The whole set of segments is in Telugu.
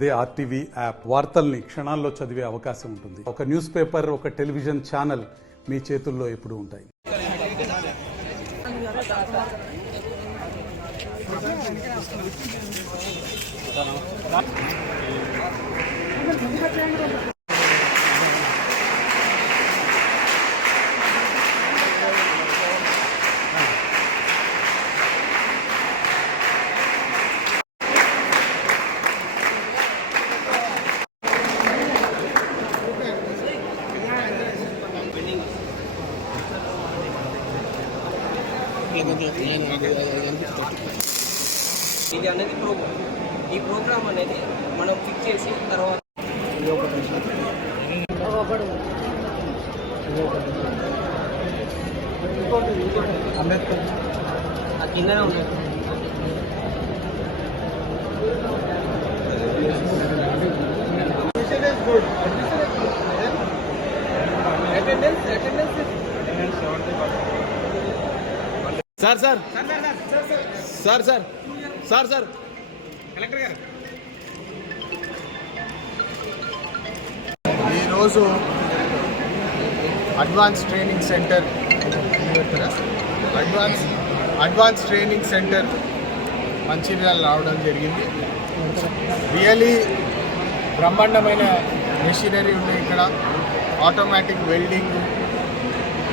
అదే ఆర్టీవీ యాప్ వార్తల్ని క్షణాల్లో చదివే అవకాశం ఉంటుంది. ఒక న్యూస్ పేపర్, ఒక టెలివిజన్ ఛానల్ మీ చేతుల్లో ఎప్పుడూ ఉంటాయి. ఇది అనేది ప్రోగ్రామ్. ఈ ప్రోగ్రామ్ అనేది మనం ఫిక్స్ చేసి తర్వాత అంబేద్కర్ ఆ కిందనే ఉంటుంది. Sir sir sir sir sir sir collector గారు ఈరోజు అడ్వాన్స్ ట్రైనింగ్ సెంటర్ మంచిర్యాల రావడం జరిగింది. రియలీ బ్రహ్మాండమైన మెషినరీ ఉన్నాయి ఇక్కడ. Automatic welding,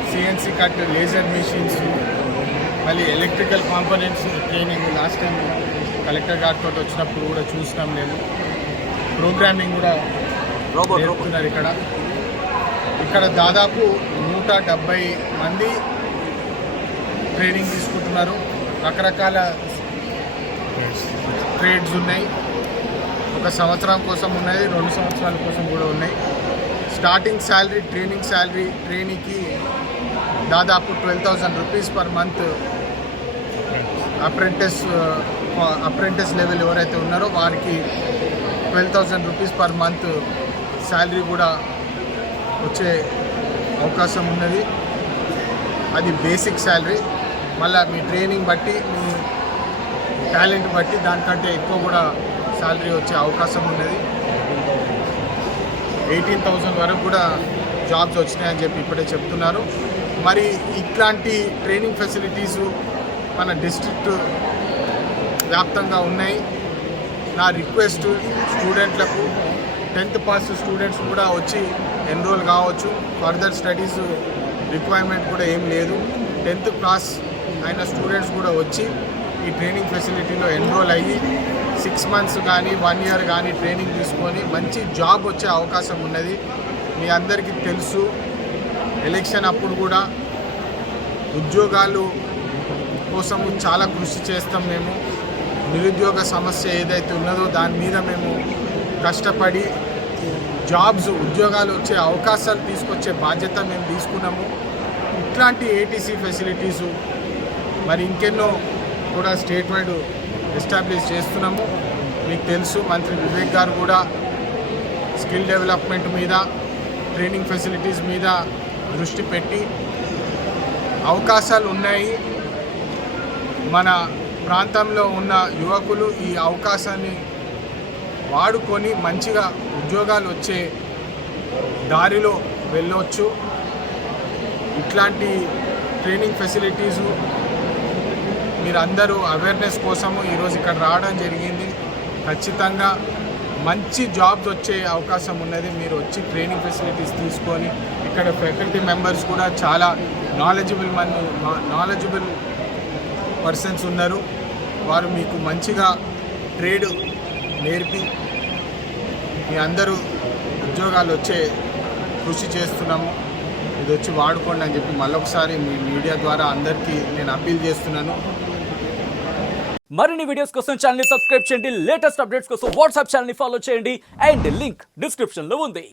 CNC cut, laser machines, మళ్ళీ electrical components training last time collector గారితో వచ్చినప్పుడు కూడా చూసినాం. మేము ప్రోగ్రామింగ్ కూడా నేర్పుతున్నారు ఇక్కడ దాదాపు 170 మంది ట్రైనింగ్ తీసుకుంటున్నారు. రకరకాల ట్రేడ్స్ ఉన్నాయి. 1 సంవత్సరం కోసం ఉన్నాయి, 2 సంవత్సరాల కోసం కూడా ఉన్నాయి. స్టార్టింగ్ శాలరీ, ట్రైనింగ్ శాలరీ ట్రైనీకి దాదాపు 12,000 rupees per month. Apprentice level ఎవరైతే ఉన్నారో వారికి 12,000 రూపీస్ పర్ మంత్ శాలరీ కూడా వచ్చే అవకాశం ఉన్నది. అది బేసిక్ శాలరీ. మళ్ళీ మీ ట్రైనింగ్ బట్టి, మీ టాలెంట్ బట్టి దానికంటే ఎక్కువ కూడా శాలరీ వచ్చే అవకాశం ఉన్నది. 18,000 వరకు కూడా జాబ్స్ వచ్చినాయని చెప్పి ఇప్పుడే చెప్తున్నారు. మరి ఇట్లాంటి ట్రైనింగ్ ఫెసిలిటీసు మన డిస్ట్రిక్ట్ వ్యాప్తంగా ఉన్నాయి. నా రిక్వెస్ట్ స్టూడెంట్లకు, 10th పాస్ స్టూడెంట్స్ కూడా వచ్చి ఎన్రోల్ కావచ్చు. ఫర్దర్ స్టడీస్ రిక్వైర్మెంట్ కూడా ఏం లేదు. 10th క్లాస్ అయిన స్టూడెంట్స్ కూడా వచ్చి ఈ ట్రైనింగ్ ఫెసిలిటీలో ఎన్రోల్ అయ్యి 6 మంత్స్ కానీ 1 ఇయర్ కానీ ట్రైనింగ్ తీసుకొని మంచి జాబ్ వచ్చే అవకాశం ఉన్నది. మీ అందరికీ తెలుసు, ఎలక్షన్ అప్పుడు కూడా ఉద్యోగాలు కోసము చాలా కృషి చేస్తాం మేము. నిరుద్యోగ సమస్య ఏదైతే ఉన్నదో దాని మీద మేము కష్టపడి ఉద్యోగాలు వచ్చే అవకాశాలు తీసుకొచ్చే బాధ్యత మేము తీసుకున్నాము. ఇట్లాంటి ఏటీసీ ఫెసిలిటీసు మరి ఇంకెన్నో కూడా స్టేట్ వైడ్ ఎస్టాబ్లిష్ చేస్తున్నాము. మీకు తెలుసు, మంత్రి వివేక్ గారు కూడా స్కిల్ డెవలప్మెంట్ మీద, ట్రైనింగ్ ఫెసిలిటీస్ మీద దృష్టి పెట్టి అవకాశాలు ఉన్నాయి. మన ప్రాంతంలో ఉన్న యువకులు ఈ అవకాశాన్ని వాడుకొని మంచిగా ఉద్యోగాలు వచ్చే దారిలో వెళ్ళవచ్చు. ఇట్లాంటి ట్రైనింగ్ ఫెసిలిటీసు మీరందరూ అవేర్నెస్ కోసము ఈరోజు ఇక్కడ రావడం జరిగింది. ఖచ్చితంగా మంచి జాబ్స్ వచ్చే అవకాశం ఉన్నది. మీరు వచ్చి ట్రైనింగ్ ఫెసిలిటీస్ తీసుకొని, ఇక్కడ ఫ్యాకల్టీ మెంబర్స్ కూడా చాలా నాలెడ్జబుల్ పర్సన్స్ ఉన్నారు. వారు మీకు మంచిగా ట్రేడ్ నేర్పి మీ అందరూ ఉద్యోగాలు వచ్చే కృషి చేస్తున్నాము. ఇది వచ్చి వాడుకోండి అని చెప్పి మళ్ళొకసారి మీ మీడియా ద్వారా అందరికీ నేను అప్పీల్ చేస్తున్నాను. మరిన్ని వీడియోస్ కోసం ఛానల్ ని సబ్స్క్రైబ్ చేయండి. లేటెస్ట్ అప్డేట్స్ కోసం వాట్సాప్ ఛానల్ ని ఫాలో చేయండి. అండ్ లింక్ డిస్క్రిప్షన్ లో ఉంది.